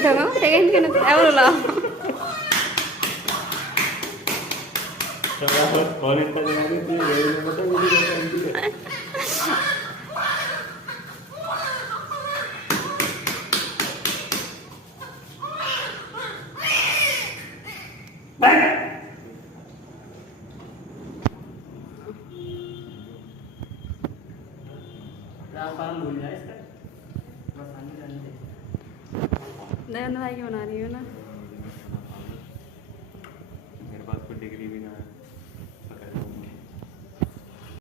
Tengok, tengok kan tahu lah. कौन इतना जमा दी थी ये पता वीडियो का नया भाई की बना रही हो ना। मेरे पास कोई डिग्री भी ना है।